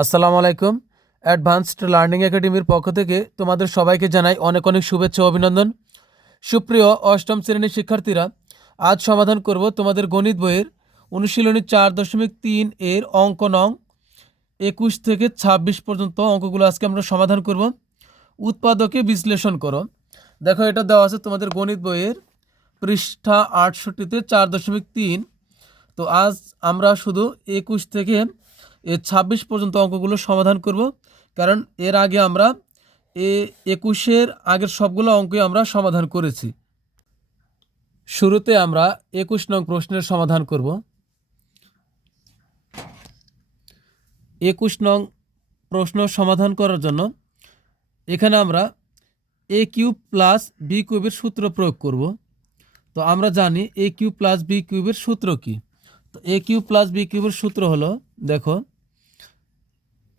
আসসালামু আলাইকুম। Advanced learning একাডেমির পক্ষ থেকে তোমাদের সবাইকে জানাই অনেক অনেক শুভেচ্ছা ও অভিনন্দন। সুপ্রিয় অষ্টম শ্রেণীর শিক্ষার্থীরা, আজ সমাধান করব তোমাদের গণিত বইয়ের অনুশীলনী 4.3 এর অঙ্ক নং 21 থেকে 26 পর্যন্ত অঙ্কগুলো আজকে আমরা সমাধান করব। উৎপাদকে বিশ্লেষণ করো। দেখো, এটা দেওয়া আছে তোমাদের গণিত বইয়ের পৃষ্ঠা 68-তে 4.3। তো আজ আমরা শুধু 21 থেকে 26 পর্যন্ত অঙ্কগুলো সমাধান করব, কারণ এর আগে আমরা 21-এর আগের সবগুলো অঙ্কই আমরা সমাধান করেছি। শুরুতে আমরা 21 নং প্রশ্নের সমাধান করব। 21 নং প্রশ্ন সমাধান করার জন্য এখানে আমরা এ কিউব প্লাস বি কিউবের সূত্র প্রয়োগ করব। তো আমরা জানি এ কিউব প্লাস বি কিউবের সূত্র কি। তো এ কিউব প্লাস বি কিউবের সূত্র হলো, দেখো,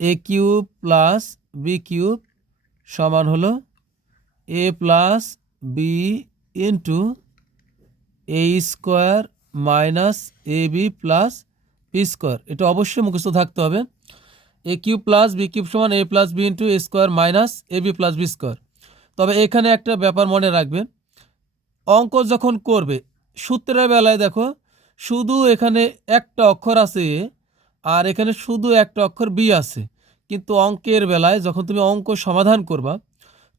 এ কিউব প্লাস বি কিউব সমান হলো এ প্লাস বি ইন্টু এ স্কোয়ার মাইনাস এ বি প্লাস বি স্কোয়ার। এটা অবশ্যই মুখস্থ থাকতে হবে। এ কিউব প্লাস বি কিউব সমান এ প্লাস বি ইন্টু এ স্কোয়ার মাইনাস এ বি প্লাস বি স্কোয়ার। তবে এখানে একটা ব্যাপার মনে রাখবে, অঙ্ক যখন করবে সূত্রের বেলায় দেখো শুধু এখানে একটা অক্ষর আছে এ, আর এখানে শুধু একটা অক্ষর বি আছে। কিন্তু অঙ্কের বেলায় যখন তুমি অঙ্ক সমাধান করবা,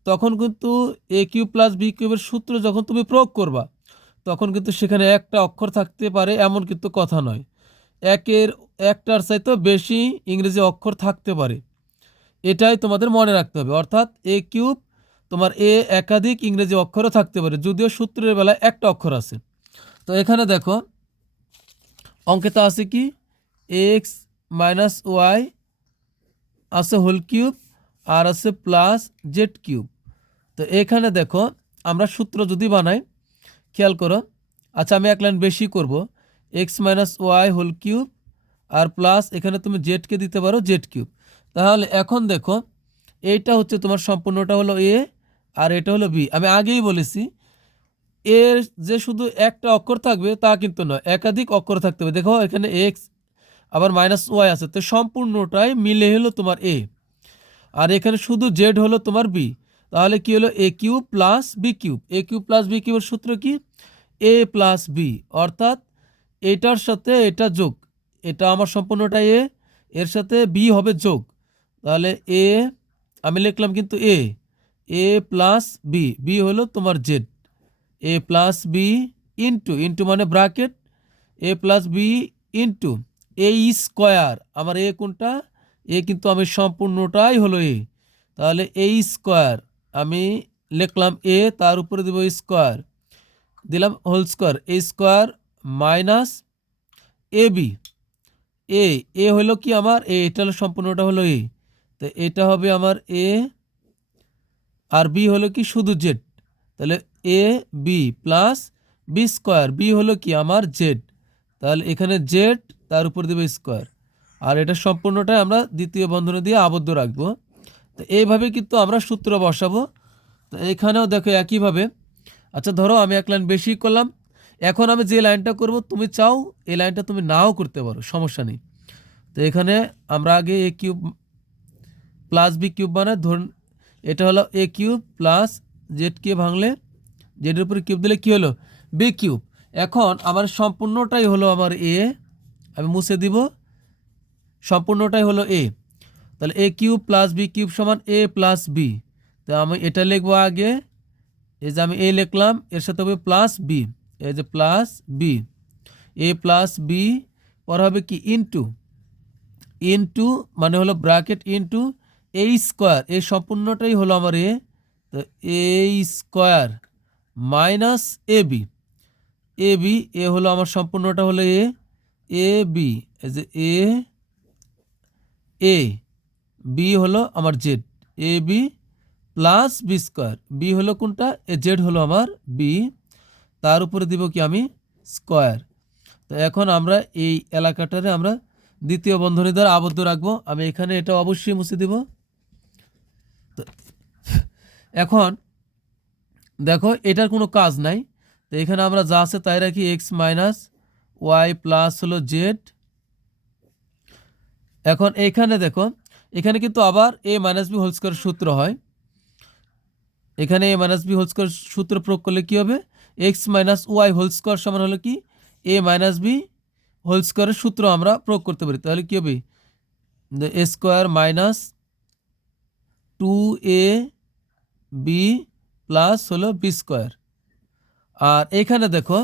তখন কিন্তু এ কিউব প্লাস বি কিউবের সূত্র যখন তুমি প্রয়োগ করবা, তখন কিন্তু সেখানে একটা অক্ষর থাকতে পারে এমন কিন্তু কথা নয়। একটার চাইতেও বেশি ইংরেজি অক্ষর থাকতে পারে, এটাই তোমাদের মনে রাখতে হবে। অর্থাৎ এ কিউব তোমার একাধিক ইংরেজি অক্ষরও থাকতে পারে, যদিও সূত্রের বেলায় একটা অক্ষর আছে। তো এখানে দেখো অঙ্কে তো আছে কি, এক্স মাইনাস ওয়াই আছে হোল কিউব আর আছে প্লাস জেড কিউব। তো এখানে দেখো আমরা সূত্র যদি বানাই, খেয়াল করো। আচ্ছা, আমি এক লাইন বেশি করব, x minus y whole cube আর প্লাস এখানে তুমি জেডকে দিতে পারো জেড কিউব। তাহলে এখন দেখো, এইটা হচ্ছে তোমার সম্পূর্ণটা হলো এ আর এটা হলো বি। আমি আগেই বলেছি এর যে শুধু একটা অক্ষর থাকবে তা কিন্তু নয়, একাধিক অক্ষর থাকতে হবে। দেখো এখানে এক্স আবার মাইনাস ওয়াই আছে, তো সম্পূর্ণটাই মিলে হলো তোমার এ, আর এখানে শুধু জেড হলো তোমার বি। তাহলে কি হলো, এ কিউব প্লাস বি কিউব। এ কিউব প্লাস বি কিউবের সূত্র কি, এ প্লাস বি। অর্থাৎ এটার সাথে এটা যোগ, এটা আমার সম্পূর্ণটা এ, এর সাথে বি হবে যোগ। তাহলে এ আমি লিখলাম কিন্তু এ প্লাস বি, বি হলো তোমার জেড। এ প্লাস বি ইন্টু ইন্টু মানে ব্র্যাকেট, এ প্লাস বি ইন্টু এ স্কোয়ার। আমার এ কোনটা, এ কিন্তু আমি সম্পূর্ণটাই হলো এ। তাহলে এ স্কোয়ার আমি লিখলাম এ, তার উপরে দেব স্কোয়ার, দিলাম whole square, A square minus A B. এ হলো কি আমার এটা হলো সম্পূর্ণটা হলো এ, তো এটা হবে আমার এ, আর বি হলো কি শুধু জেড। তাহলে a b plus b square, b হলো কি আমার জেড। তাহলে এখানে জেড তার উপর দেবে স্কোয়ার, আর এটা সম্পূর্ণটাই আমরা দ্বিতীয় বন্ধনী দিয়ে আবদ্ধ রাখবো। তো এইভাবে কিন্তু আমরা সূত্র বসাবো। তো এখানেও দেখো একইভাবে। আচ্ছা, ধরো আমি এক লাইন বেশি করলাম, এখন আমি যে লাইনটা করব তুমি চাও এই লাইনটা তুমি নাও করতে পারো, সমস্যা নেই। তো এখানে আমরা আগে এ কিউব প্লাস বি কিউব বানাই, ধরুন এটা হলো এ কিউব প্লাস জেডকে ভাঙলে জেডের উপরে কিউব দিলে কি হলো, বি কিউব। এখন আমার সম্পূর্ণটাই হলো আমার এ, আমি মুছে দিব, সম্পূর্ণটাই হলো এ। তাহলে এ কিউব প্লাস বি কিউব সমান এ প্লাস বি। তো আমি এটা লিখবো আগে, এই যে আমি এ লিখলাম, এর সাথে হবে প্লাস বি, এই যে প্লাস বি, এ প্লাস বি, পর হবে কি ইন্টু ইন্টু মানে হলো ব্র্যাকেট ইন্টু এ স্কোয়ার, এই সম্পূর্ণটাই হলো আমার এ। তো এ square minus A B, A B A হলো আমার সম্পূর্ণটা হলো এ বি, এই যে এ বি হলো আমার z, a b plus b square. B হলো কোনটা, এ জেড হলো আমার বি, তার উপরে দিব কি আমি স্কোয়ার। তো এখন আমরা এই এলাকাটারে আমরা দ্বিতীয় বন্ধনী দ্বারা আবদ্ধ রাখবো। আমি এখানে এটা অবশ্যই মুছে দিব। তো এখন দেখো এটার কোনো কাজ নাই, তো এখানে আমরা যা আছে তাই রাখি, এক্স মাইনাস ওয়াই প্লাস হলো জেড। এখন এখানে দেখো এখানে কিন্তু আবার a minus b whole square সূত্র হয়। এখানে a minus b whole square সূত্র প্রয়োগ করলে কী হবে, x minus y whole square সমান হলো কি এ মাইনাস বি হোল স্কোয়ারের সূত্র আমরা প্রয়োগ করতে পারি। তাহলে কী হবে, a square minus 2a b plus হলো বি স্কোয়ার। আর এখানে দেখো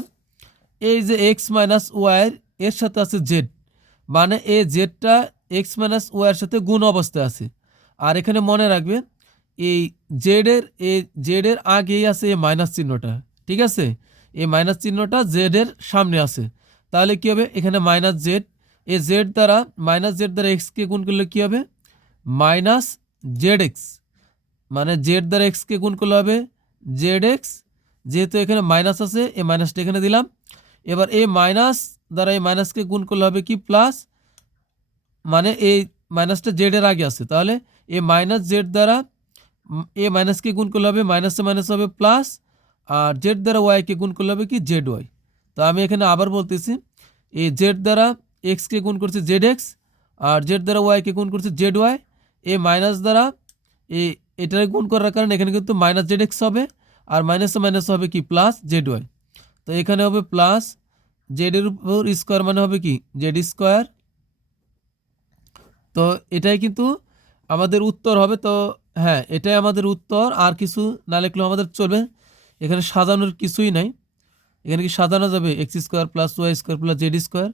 এই যে এক্স মাইনাস ওয়াইয়ের এর সাথে আছে জেড, মানে এই জেডটা এক্স মাইনাস ওয়াইয়ের সাথে গুণ অবস্থায় আছে। আর এখানে মনে রাখবে এই জেডের আগেই আছে এই মাইনাস চিহ্নটা, ঠিক আছে, এই মাইনাস চিহ্নটা জেডের সামনে আছে। তাহলে কী হবে, এখানে মাইনাস জেড, এই জেড দ্বারা মাইনাস জেড দ্বারা এক্সকে গুণ করলে কী হবে, মাইনাস জেড এক্স, মানে জেড দ্বারা এক্সকে গুণ করলে হবে জেড এক্স। যেহেতু এখানে মাইনাস আছে এই মাইনাসটা এখানে দিলাম। এবার এই মাইনাস দ্বারা এই মাইনাসকে গুণ করলে হবে কি প্লাস, মানে এই মাইনাসটা জেডের আগে আছে, তাহলে এই মাইনাস জেড দ্বারা এ মাইনাসকে গুণ করলে হবে মাইনাসে মাইনাস হবে প্লাস, আর জেড দ্বারা ওয়াইকে গুণ করলে হবে কি জেড ওয়াই। তো আমি এখানে আবার বলতেছি, এই জেড দ্বারা এক্সকে গুণ করছে জেড এক্স, আর জেড দ্বারা ওয়াইকে গুণ করছে জেড ওয়াই। এই মাইনাস দ্বারা এটার গুণ করার কারণে এখানে কিন্তু মাইনাস জেড এক্স হবে, আর মাইনাসে মাইনাস হবে কি প্লাস জেড ওয়াই। তো এখানে হবে প্লাস জেডের উপর স্কোয়ার মানে হবে কি জেড স্কোয়ার। তো এটাই কিন্তু আমাদের উত্তর হবে। তো হ্যাঁ, এটাই আমাদের উত্তর, আর কিছু না লিখলেও আমাদের চলবে। এখানে সাজানোর কিছুই নাই, এখানে কি সাজানো যাবে x square plus y square plus z square.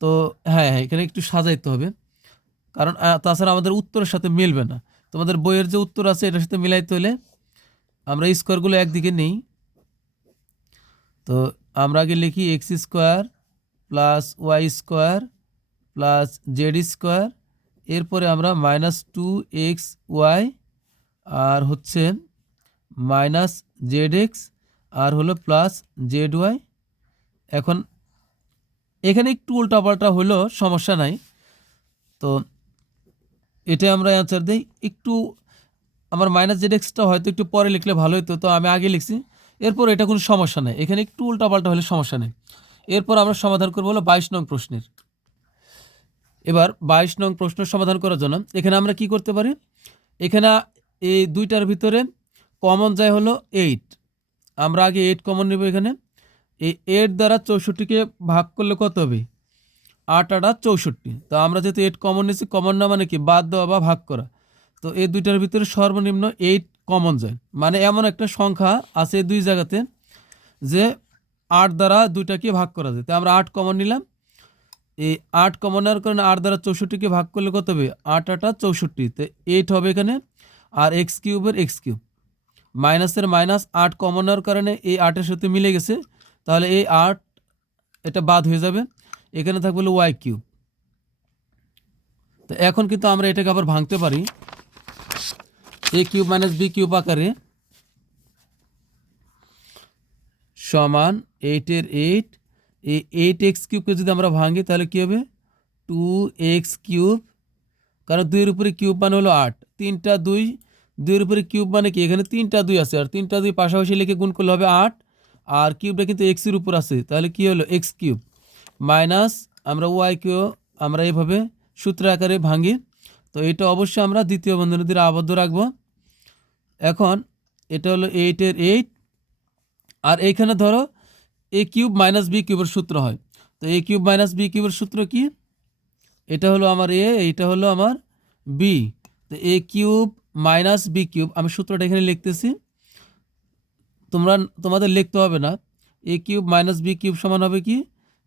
তো হ্যাঁ হ্যাঁ, এখানে একটু সাজাইতে হবে, কারণ তাছাড়া আমাদের উত্তরের সাথে মিলবে না। তোমাদের বইয়ের যে উত্তর আছে এটার সাথে মিলাইতে হলে আমরা স্কোয়ারগুলো একদিকে নেই। তো আমরা আগে লিখি x square plus y square plus z square, এরপরে আমরা মাইনাস 2xy আর হচ্ছে মাইনাস জেড এক্স আর হলো প্লাস জেড ওয়াই। এখন এখানে একটু উল্টাপাল্টা হলো সমস্যা নাই, তো এটা আমরা অ্যান্সার দিই। একটু আমার মাইনাস জেড এক্সটা হয়তো একটু পরে লিখলে ভালো হতো, তো আমি আগে লিখছি। এরপর এটা কোনো সমস্যা নেই, এখানে একটু উল্টাপাল্টা হলে সমস্যা নেই। এরপর আমরা সমাধান করবো হলো 22 নং প্রশ্নের। এবার 22 নং প্রশ্ন সমাধান করার জন্য এখানে আমরা কি করতে পারি, এখানে এই দুইটার ভিতরে কমন যায় হলো 8। আমরা আগে 8 কমন নেব। এখানে এই 8 দ্বারা 64কে ভাগ করলে কত হবে, 8 8 64। তো আমরা যেহেতু 8 কমন নিয়েছি, কমন না মানে কি বাদ দেওয়া বা ভাগ করা। তো এই দুইটার ভিতরে সর্বনিম্ন 8 কমন যায়, মানে এমন একটা সংখ্যা আছে দুই জায়গাতে যে 8 দ্বারা দুইটাকে ভাগ করা যায়। তো আমরা 8 কমন নিলাম, এই 8 কমন নেওয়ার কারণে 8 দ্বারা 64কে ভাগ করলে কত হবে, 8 8 64। তো 8 হবে এখানে, আর এক্স কিউবের এক্স কিউব, মাইনাসের মাইনাস 8 কমন নেওয়ার কারণে এই 8-এর সাথে মিলে গেছে, তাহলে এই 8 এটা বাদ হয়ে যাবে, এখানে থাকবে হলো ওয়াই কিউব। তো এখন কিন্তু আমরা এটাকে আবার ভাঙতে পারি এ কিউব মাইনাস বি কিউব আকারে, সমান 8-এর 8। এই 8x কিউবকে যদি আমরা ভাঙি তাহলে কী হবে, 2x কিউব, কারণ 2-এর উপরে কিউব মানে হলো 8, 3টা 2, 2-এর উপরে কিউব মানে কি এখানে 3টা 2 আছে, আর 3টা 2 পাশাপাশি লিখে গুণ করলে হবে 8, আর কিউবটা কিন্তু এক্সের উপর আছে, তাহলে কি হলো এক্স কিউব মাইনাস আমরা ওয়াইকেও আমরা এইভাবে সূত্র আকারে ভাঙি। তো এটা অবশ্যই আমরা দ্বিতীয় বন্ধনী দিয়ে আবদ্ধ রাখবো। এখন এটা হলো 8-এর 8, আর এইখানে ধরো এ কিউব মাইনাস বি কিউবের সূত্র হয়। তো এ কিউব মাইনাস বি কিউবের সূত্র কি, এটা হলো আমার এ, এইটা হলো আমার বি। তো এ কিউব মাইনাস বি কিউব, আমি সূত্রটা এখানে লিখতেছি, তোমাদের লিখতে হবে না। এ কিউব মাইনাস বি কিউব সমান হবে কি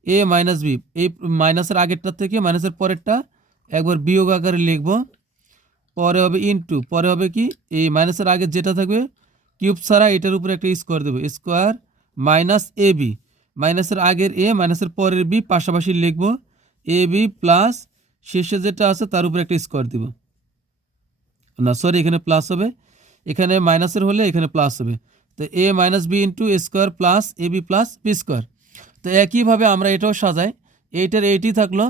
এ মাইনাস বি, এই মাইনাসের আগেরটা থেকে মাইনাসের পরেরটা একবার বিয়োগ আকারে লিখব, পরে হবে ইনটু, পরে হবে কি এই মাইনাসের আগে যেটা থাকবে কিউব ছাড়া এটার উপরে একটা স্কোয়ার দেবো, স্কোয়ার মাইনাস এ বি, মাইনাসের আগের এ মাইনাসের পরের বি পাশাপাশি লিখব, এ বি প্লাস শেষে যেটা আছে তার উপরে একটা স্কোয়ার দিব, না সরি এখানে প্লাস হবে, এখানে মাইনাসের হলে এখানে প্লাস হবে। তো a minus b into square plus a b plus b square. তো একইভাবে আমরা এটাও সাজাই, এইটার এইটি থাকলো,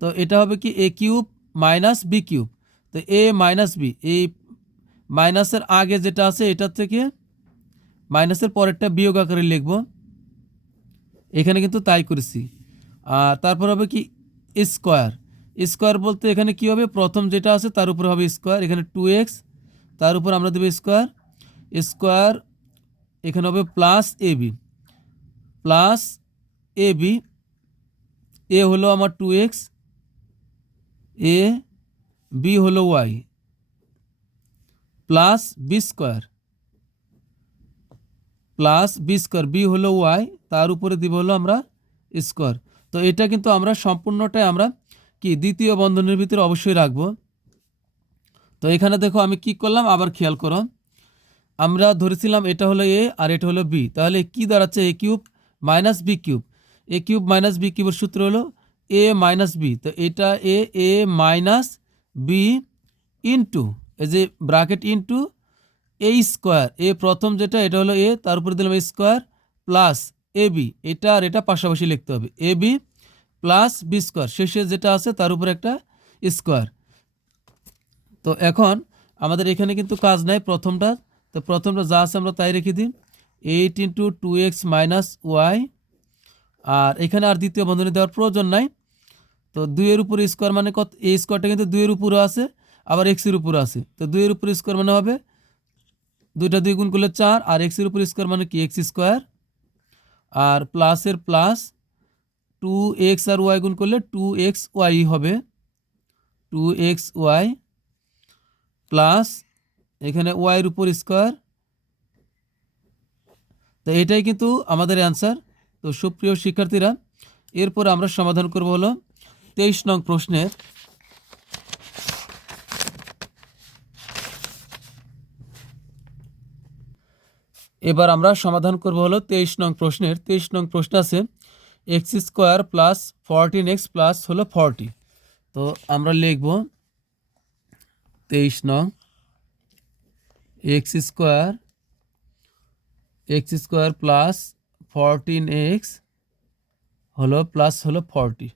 তো এটা হবে কি এ কিউব মাইনাস বি কিউব। তো এ মাইনাস বি, এই মাইনাসের আগে যেটা আছে এটার থেকে মাইনাসের পরেরটা বিয়োগ আকারে লিখব, এখানে কিন্তু তাই করেছি। আর তারপর হবে কি স্কোয়ার, স্কোয়ার বলতে এখানে কি হবে, প্রথম যেটা আছে তার উপরে হবে স্কোয়ার, এখানে 2x, তার উপর আমরা দেবো স্কোয়ার, স্কোয়ার এখানে হবে plus a b, plus a b, a হলো আমার 2x, এ বি হলো y, plus b square, plus b square, b হলো ওয়াই, তার উপরে দিব হলো আমরা স্কোয়ার। তো এটা কিন্তু আমরা সম্পূর্ণটাই আমরা কি দ্বিতীয় বন্ধনীর ভিতরে অবশ্যই রাখবো। তো এখানে দেখো আমি কি করলাম, আবার খেয়াল করো, আমরা ধরেছিলাম এটা হলো এ আর এটা হলো বি, তাহলে কি দাঁড়াচ্ছে এ কিউব মাইনাস বি কিউব, এ কিউব মাইনাস বি কিউবের সূত্র হলো এ মাইনাস বি, তো এটা এ মাইনাস বি ইন্টু এই যে ব্র্যাকেট ইন্টু এ স্কোয়ার, এ প্রথম যেটা এটা হলো এ, তার উপরে দিলাম স্কোয়ার প্লাস এ বি, এটা আর এটা পাশাপাশি লিখতে হবে, এ বি প্লাস বি স্কোয়ার, শেষে যেটা আছে তার উপরে একটা স্কোয়ার। তো এখন আমাদের এখানে কিন্তু কাজ নাই প্রথমটা, তো প্রথমটা যা আছে আমরা তাই রেখে দিই, 8 ইন্টু 2x মাইনাস ওয়াই, আর এখানে আর দ্বিতীয় বন্ধনী দেওয়ার প্রয়োজন নাই। তো 2-এর উপর স্কোয়ার মানে কত, এই স্কোয়ারটা কিন্তু 2-এর উপরে আছে, আবার এক্সের উপরে আছে, তো 2-এর উপর স্কোয়ার মানে হবে 2টা 2 গুণ করলে 4, আর এক্সের উপর স্কোয়ার মানে কি এক্স স্কোয়ার, আর প্লাসের প্লাস 2x আর ওয়াই গুণ করলে 2xy হবে, 2xy প্লাস এখানে ওয়াইয়ের উপর স্কোয়ার। তো এটাই কিন্তু আমাদের অ্যান্সার। তো সুপ্রিয় শিক্ষার্থীরা, এরপর আমরা সমাধান করব হলো 23 নং প্রশ্নের। এবার আমরা সমাধান করব হলো 23 নং প্রশ্নের। 23 নং প্রশ্ন আছে x square plus 14x plus হলো 40। তো আমরা লিখব 23 নং এক্স স্কোয়ার প্লাস 14x হলো প্লাস হলো 40।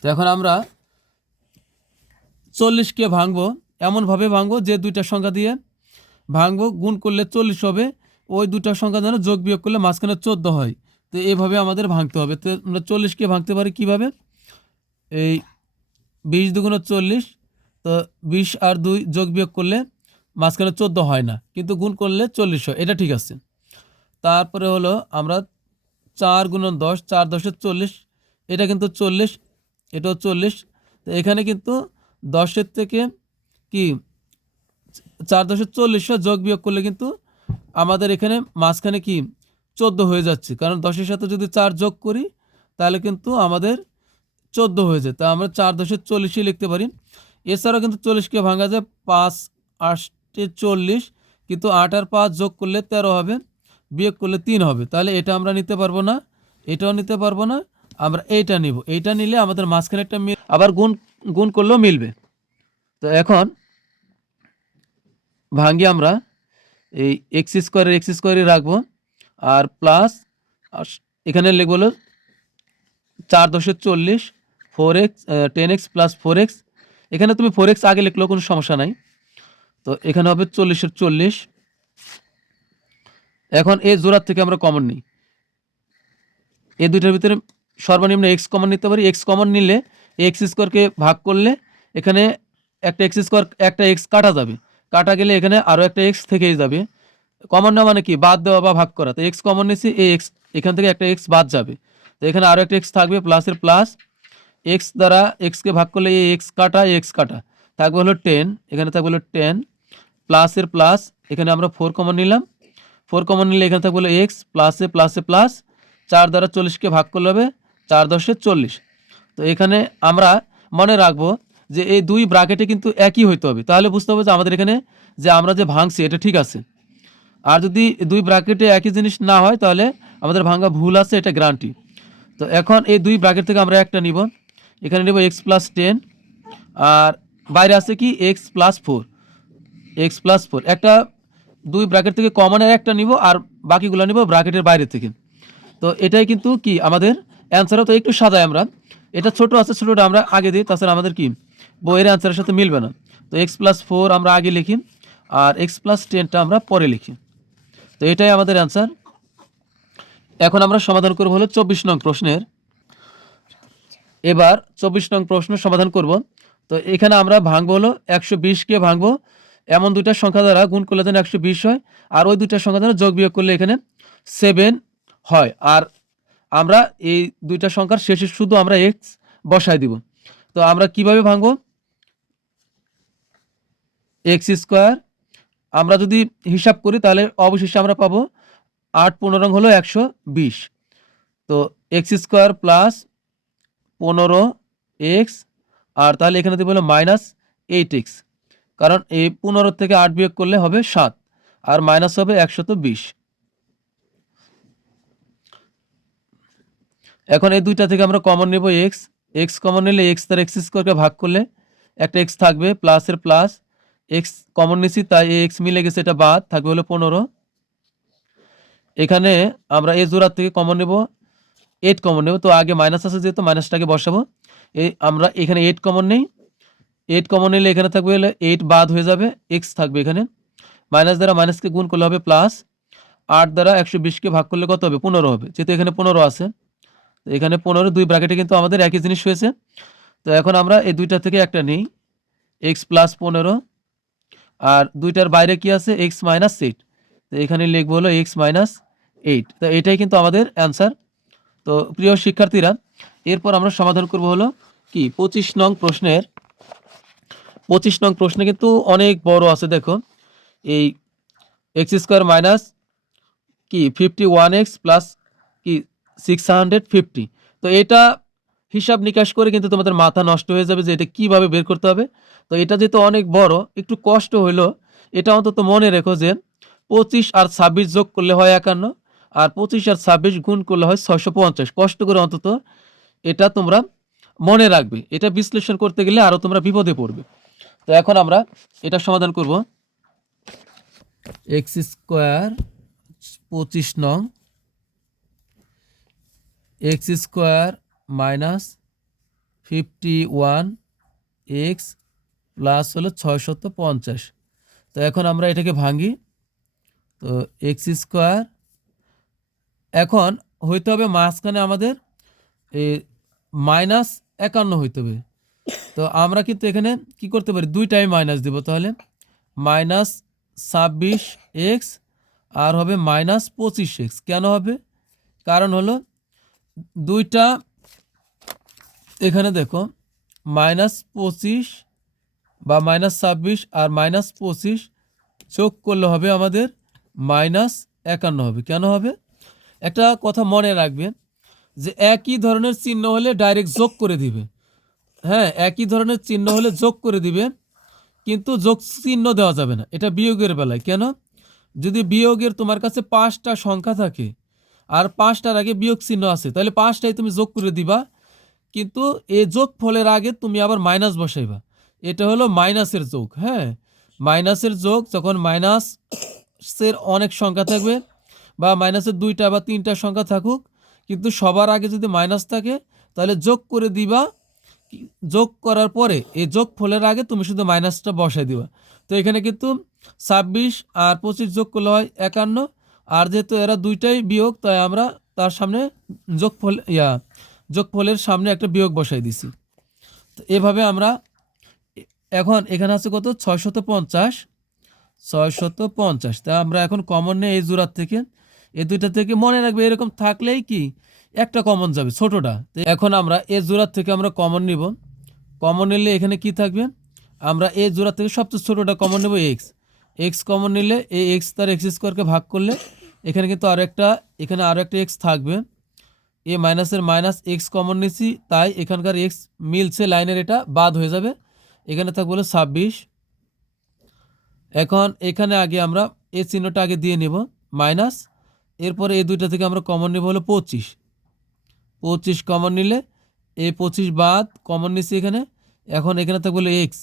তো এখন আমরা 40কে ভাঙবো, এমনভাবে ভাঙবো যে দুইটা সংখ্যা দিয়ে ভাঙবো, গুণ করলে 40 হবে, ওই দুটা সংখ্যা যেন যোগ বিয়োগ করলে মাঝখানে 14 হয়। তো এইভাবে আমাদের ভাঙতে হবে। তো আমরা 40কে ভাঙতে পারি কিভাবে, এই 20 দুগুণে 40, তো 20 আর 2 যোগ বিয়োগ করলে মাঝখানে 14 হয় না, কিন্তু গুণ করলে 40 হয়, এটা ঠিক আছে। তারপরে হলো আমরা 4 গুণন 10, 4 10 40, এটা কিন্তু 40, এটাও 40। তো এখানে কিন্তু 10-এর থেকে কি 4 10 40 যোগ বিয়োগ করলে কিন্তু আমাদের এখানে মাঝখানে কি 14 হয়ে যাচ্ছে, কারণ 10-এর সাথে যদি 4 যোগ করি তাহলে কিন্তু আমাদের 14 হয়ে যায়। তা আমরা 4 10 40 লিখতে পারি। এছাড়াও কিন্তু 40কে ভাঙা যায় 5 8 40, কিন্তু 8 আর 5 যোগ করলে 13 হবে, বিয়োগ করলে 3 হবে, তাহলে এটা আমরা নিতে পারবো না, এটাও নিতে পারবো না, আমরা এইটা নিব, এইটা নিলে আমাদের মাঝখানে একটা আবার গুণ গুণ করলেও মিলবে। তো এখন ভাঙি আমরা এই এক্স স্কোয়ারে রাখবো, আর প্লাস এখানে লিখব হলো 4 10 40, 4x 10x প্লাস 4x, এখানে তুমি 4x আগে লিখলেও কোনো সমস্যা নাই। তো এখানে হবে 40-এর 40। এখন এই জোড়ার থেকে আমরা কমন নিই, এই দুইটার ভিতরে সর্বনিম্ন এক্স কমন নিতে পারি, এক্স কমন নিলে এক্স স্কোয়ারকে ভাগ করলে এখানে একটা এক্স স্কোয়ার একটা এক্স কাটা যাবে, কাটা গেলে এখানে আরও একটা এক্স থেকেই যাবে। কমন না মানে কি বাদ দেওয়া বা ভাগ করা, তো এক্স কমন নিচ্ছি, এই এক্স এখান থেকে একটা এক্স বাদ যাবে, তো এখানে আরও একটা এক্স থাকবে, প্লাসের প্লাস এক্স দ্বারা এক্সকে ভাগ করলে এই এক্স কাটা থাকবে হলো 10, এখানে থাকবে হলো 10, প্লাসের প্লাস এখানে আমরা 4 কমন নিলাম, 4 কমন নিলে এখানে থাকবে হলো এক্স, প্লাসে প্লাস 4 দ্বারা 40কে ভাগ করলে হবে 4 10 40। তো এখানে আমরা মনে রাখবো যে এই দুই ব্র্যাকেটে কিন্তু একই হইতে হবে, তাহলে বুঝতে হবে যে আমাদের এখানে যে আমরা যে ভাঙছি এটা ঠিক আছে। আর যদি দুই ব্র্যাকেটে একই জিনিস না হয় তাহলে আমাদের ভাঙা ভুল আছে, এটা গ্যারান্টি। তো এখন এই দুই ব্র্যাকেট থেকে আমরা একটা নিব, এখানে নেব এক্স প্লাস 10, আর বাইরে আছে কি এক্স প্লাস 4, একটা দুই ব্র্যাকেট থেকে কমনের একটা নিব, আর বাকিগুলো নিব ব্র্যাকেটের বাইরে থেকে। তো এটাই কিন্তু কি আমাদের অ্যান্সারও। তো একটু সাজাই আমরা, এটা ছোট আছে, ছোটোটা আমরা আগে দিই, তাছাড়া আমাদের কি বইয়ের অ্যান্সারের সাথে মিলবে না। তো এক্স প্লাস 4 আমরা আগে লিখি, আর এক্স প্লাস 10টা আমরা পরে লিখি। তো এটাই আমাদের অ্যান্সার। এখন আমরা সমাধান করব হলো 24 নং প্রশ্নের। এবার 24 নং প্রশ্ন সমাধান করব। তো এখানে আমরা ভাঙবো হলো 120কে ভাঙবো এমন দুইটা সংখ্যা দ্বারা গুণ করলে যেন 120 হয়, আর ওই দুইটা সংখ্যা দ্বারা যোগ বিয়োগ করলে এখানে 7 হয়। আর আমরা এই দুইটা সংখ্যার শেষে শুধু আমরা এক্স বসাই দিব। তো আমরা কিভাবে ভাঙবো? এক্স স্কোয়ার আমরা যদি হিসাব করি তাহলে অবশেষে আমরা পাবো 8 15 হলো 120। তো এক্স স্কোয়ার প্লাস 15 এক্স, আর তাহলে এখানে দেবো হলো -8x, কারণ এই 15 থেকে 8 বিয়োগ করলে হবে 7, আর মাইনাস হবে 120। এখন এই দুইটা থেকে আমরা কমন নেব এক্স। এক্স কমন নিলে এক্স তার এক্স স্কোয়ারকে ভাগ করলে একটা এক্স থাকবে, প্লাসের প্লাস এক্স কমন নিছি তাই এই এক্স মিলে গেছে, এটা বাদ থাকবে হলো 15। এখানে আমরা এই জোড়ার থেকে কমন নেব 8 কমন নেব। তো আগে মাইনাস আছে যেহেতু মাইনাসটাকে বসাবো। এই আমরা এখানে 8 কমন নেই, 8 কমন নিলে এখানে থাকবে হলো 8 বাদ হয়ে যাবে, এক্স থাকবে এখানে। মাইনাস দ্বারা মাইনাসকে গুণ করলে হবে প্লাস, 8 দ্বারা 120কে ভাগ করলে কত হবে? 15 হবে, যেহেতু এখানে 15 আছে। তো এখানে 15 দুই ব্র্যাকেটে কিন্তু আমাদের একই জিনিস হয়েছে। তো এখন আমরা এই দুইটা থেকে একটা নিই, এক্স প্লাস 15, আর দুইটার বাইরে কি আছে? X minus 8। তো এখানে লিখবো হলো এক্স মাইনাস 8। তো এটাই কিন্তু আমাদের অ্যান্সার। তো প্রিয় শিক্ষার্থীরা, এরপর আমরা সমাধান করব হলো কি 25 নং প্রশ্নের। 25 নং প্রশ্নে কিন্তু অনেক বড় আছে, দেখো এই এক্স স্কোয়ার মাইনাস কি 51x প্লাস কি 650। তো এটা হিসাব নিকাশ করে কিন্তু তোমাদের মাথা নষ্ট হয়ে যাবে যে এটা কিভাবে বের করতে হবে। তো এটা যেহেতু অনেক বড়, একটু কষ্ট হইলো, এটা অন্তত মনে রেখো যে 25 আর 26 যোগ করলে হয় 51, আর 25 আর 26 গুণ করলে হয় 650। কষ্ট করে অন্তত এটা তোমরা মনে রাখবে, এটা বিশ্লেষণ করতে গেলে আরও তোমরা বিপদে পড়বে। তো এখন আমরা এটা সমাধান করব। এক্স স্কোয়ার 25 নং, x square minus 51x plus হলো 650। তো এখন আমরা এটাকে ভাঙি। তো এক্স স্কোয়ার এখন হইতে হবে মাঝখানে আমাদের -51 হইতে হবে। তো আমরা কিন্তু এখানে কি করতে পারি? দুইটাই মাইনাস দিব, তাহলে -26x আর হবে -25x। কেন হবে? কারণ হলো দুইটা এখানে দেখো -25 বা -26 আর -25 যোগ করলে হবে আমাদের -51 হবে। কেন হবে? একটা কথা মনে রাখবে যে একই ধরনের চিহ্ন হলে ডাইরেক্ট যোগ করে দিবে। হ্যাঁ, একই ধরনের চিহ্ন হলে যোগ করে দিবে, কিন্তু যোগ চিহ্ন দেওয়া যাবে না এটা বিয়োগের বেলায়। কেন? যদি বিয়োগের তোমার কাছে 5টা সংখ্যা থাকে আর 5টার আগে বিয়োগ চিহ্ন আছে, তাহলে 5টাই তুমি যোগ করে দিবা, কিন্তু এই যোগ ফলের আগে তুমি আবার মাইনাস বসাইবা। এটা হলো মাইনাসের যোগ। হ্যাঁ, মাইনাসের যোগ যখন মাইনাসের অনেক সংখ্যা থাকবে বা মাইনাসের 2টা বা 3টা সংখ্যা থাকুক, কিন্তু সবার আগে যদি মাইনাস থাকে তাহলে যোগ করে দিবা। যোগ করার পরে এই যোগ ফলের আগে তুমি শুধু মাইনাসটা বসাই দিবা। তো এখানে কিন্তু 26 আর 25 যোগ করলে হয় 51, আর যেহেতু এরা দুইটাই বিয়োগ তাই আমরা তার সামনে যোগফলের সামনে একটা বিয়োগ বসাই দিছি। তো এভাবে আমরা এখন এখানে আছে কত? 650। তা আমরা এখন কমন নেই এই জোড়ার থেকে, এই দুইটা থেকে মনে রাখবে এরকম থাকলেই কি একটা কমন যাবে ছোটটা। তো এখন আমরা এই জোড়ার থেকে আমরা কমন নিব। কমন নিলে এখানে কি থাকবে? আমরা এই জোড়া থেকে সবচেয়ে ছোটটা কমন নেব এক্স। এক্স কমন নিলে এই এক্স তার এক্স স্কোয়ারকে ভাগ করলে এখানে কিন্তু এখানে আরও একটা এক্স থাকবে। এ মাইনাসের মাইনাস এক্স কমন নিছি তাই এখানকার এক্স মিলছে, লাইনের এটা বাদ হয়ে যাবে। এখানে থাকবে হলো 26। এখন এখানে আগে আমরা এই চিহ্নটা আগে দিয়ে নেব মাইনাস, এরপরে এই দুইটা থেকে আমরা কমন নেব হলো 25 কমন নিলে এই 25 বাদ কমন নিছি এখানে। এখন এখানে থাকবে হলো এক্স,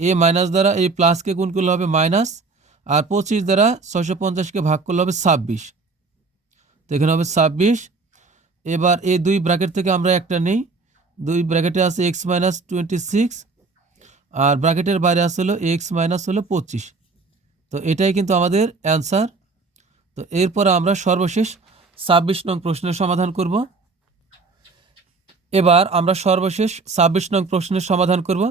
এ মাইনাস দ্বারা এই প্লাসকে গুণ করলে হবে মাইনাস, আর 25 দ্বারা 650কে ভাগ করলে হবে 26। তো এখানে হবে 26। এবার এই দুই ব্র্যাকেট থেকে আমরা একটা নেই, দুই ব্র্যাকেটে আছে এক্স মাইনাস 26 আর ব্র্যাকেটের বাইরে আছে হলো এক্স মাইনাস হলো 25। তো এটাই কিন্তু আমাদের অ্যান্সার। তো এরপর আমরা সর্বশেষ 26 নং প্রশ্নের সমাধান করব। এবার আমরা সর্বশেষ 26 নং প্রশ্নের সমাধান করব।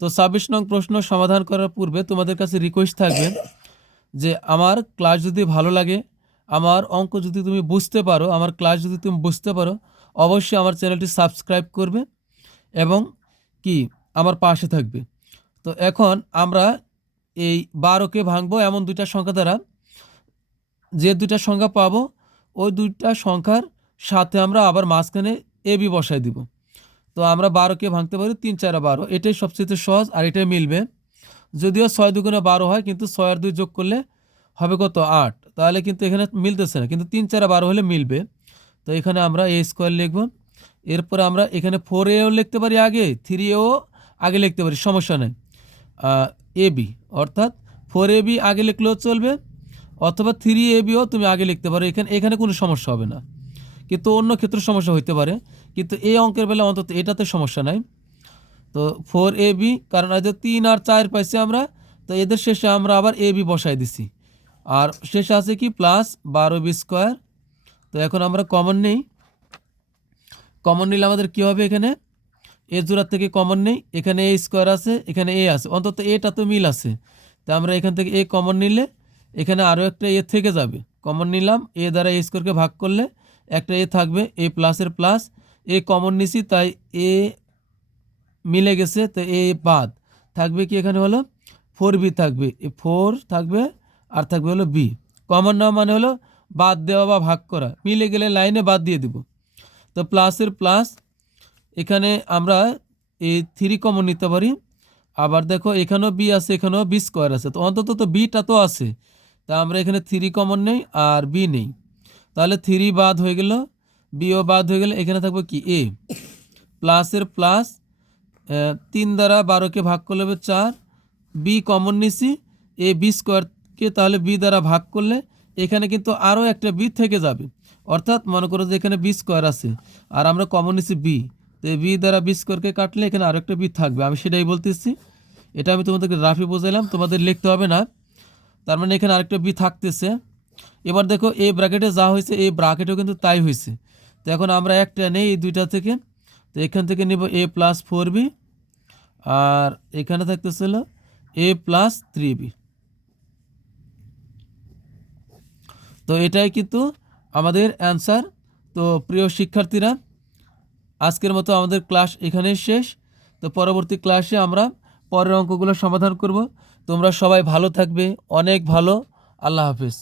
তো 26 নং প্রশ্ন সমাধান করার পূর্বে তোমাদের কাছে রিকোয়েস্ট থাকবে যে আমার ক্লাস যদি ভালো লাগে, আমার অঙ্ক যদি তুমি বুঝতে পারো, আমার ক্লাস যদি তুমি বুঝতে পারো, অবশ্যই আমার চ্যানেলটি সাবস্ক্রাইব করবে এবং কি আমার পাশে থাকবে। তো এখন আমরা এই 12কে ভাঙবো এমন দুইটা সংখ্যা দ্বারা। যে দুইটা সংখ্যা পাবো ওই দুইটা সংখ্যার সাথে আমরা আবার মাঝখানে এবি বসাই দিব। তো আমরা 12কে ভাঙতে পারি 3 4 12, এটাই সবচেয়ে সহজ আর এটাই মিলবে। যদিও 6 দুগুণে 12 হয়, কিন্তু 6 আর 2 যোগ করলে হবে কত 8, তাহলে কিন্তু এখানে মিলতেছে না, কিন্তু 3 4 12 হলে মিলবে। তো এখানে আমরা এ স্কোয়ার লিখব। এরপরে আমরা এখানে 4a-ও লিখতে পারি আগে, 3a-ও আগে লিখতে পারি, সমস্যা নেই। এবি অর্থাৎ 4ab আগে লিখলেও চলবে, অথবা 3ab-ও তুমি আগে লিখতে পারো, এখানে কোনো সমস্যা হবে না। কিন্তু অন্য ক্ষেত্রে সমস্যা হইতে পারে, কিন্তু এই অঙ্কের বেলা অন্তত এটাতে সমস্যা নাই। তো 4ab, কারণ আজ 3 আর 4 পাইছি আমরা, তো এদের শেষে আমরা আবার এবি বসাই দিছি, আর শেষে আছে কি প্লাস 12b স্কোয়ার। তো এখন আমরা কমন নেই, কমন নিলে আমাদের কি হবে, এখানে এ জোড়ার থেকে কমন নেই, এখানে এ স্কোয়ার আছে, এখানে এ আছে, অন্তত এটা তো মিল আছে। তো আমরা এখান থেকে এ কমন নিলে এখানে আরও একটা এ থেকে যাবে, কমন নিলাম, এ দ্বারা এ স্কোয়ারকে ভাগ করলে একটা এ থাকবে, এ প্লাসের প্লাস, এ কমন নিছি তাই এ মিলে গেছে, তো এ বাদ থাকবে কি এখানে হলো 4b থাকবে, এ 4 থাকবে আর থাকবে হলো বি। কমন নেওয়া মানে হলো বাদ দেওয়া বা ভাগ করা, মিলে গেলে লাইনে বাদ দিয়ে দিব। তো প্লাসের প্লাস, এখানে আমরা এই 3 কমন নিতে পারি, আবার দেখো এখানেও বি আছে, এখানেও বি স্কোয়ার আছে, তো অন্তত তো বিটা তো আছে, তা আমরা এখানে 3 কমন নেই আর বি নেই, তাহলে 3 বাদ হয়ে গেল, বিও বাদ হয়ে গেলে, এখানে থাকবে কি এ প্লাসের প্লাস, 3 দ্বারা 12কে ভাগ করলে হবে 4, বি কমন নিছি, এ বি স্কোয়ারকে তাহলে বি দ্বারা ভাগ করলে এখানে কিন্তু আরও একটা বি থেকে যাবে, অর্থাৎ মনে করো যে এখানে বি স্কোয়ার আছে আর আমরা কমন নিছি বি, তো বি দ্বারা বি স্কোয়ারকে কাটলে এখানে আরও একটা বি থাকবে, আমি সেটাই বলতেছি। এটা আমি তোমাদেরকে রাফি বোঝাইলাম, তোমাদের লিখতে হবে না। তার মানে এখানে আরেকটা বি থাকতেছে। এবার দেখো এই ব্র্যাকেটে যা হয়েছে এই ব্র্যাকেটেও কিন্তু তাই হয়েছে। তো এখন আমরা একটা নেই এই দুইটা থেকে, তো এখান থেকে নেব এ প্লাস 4b, আর এখানে থাকতেছিল এ প্লাস 3b। তো এটাই কিন্তু আমাদের অ্যান্সার। তো প্রিয় শিক্ষার্থীরা, আজকের মতো আমাদের ক্লাস এখানেই শেষ। তো পরবর্তী ক্লাসে আমরা পরের অঙ্কগুলো সমাধান করব। তোমরা সবাই ভালো থাকবে, অনেক ভালো। আল্লাহ হাফেজ।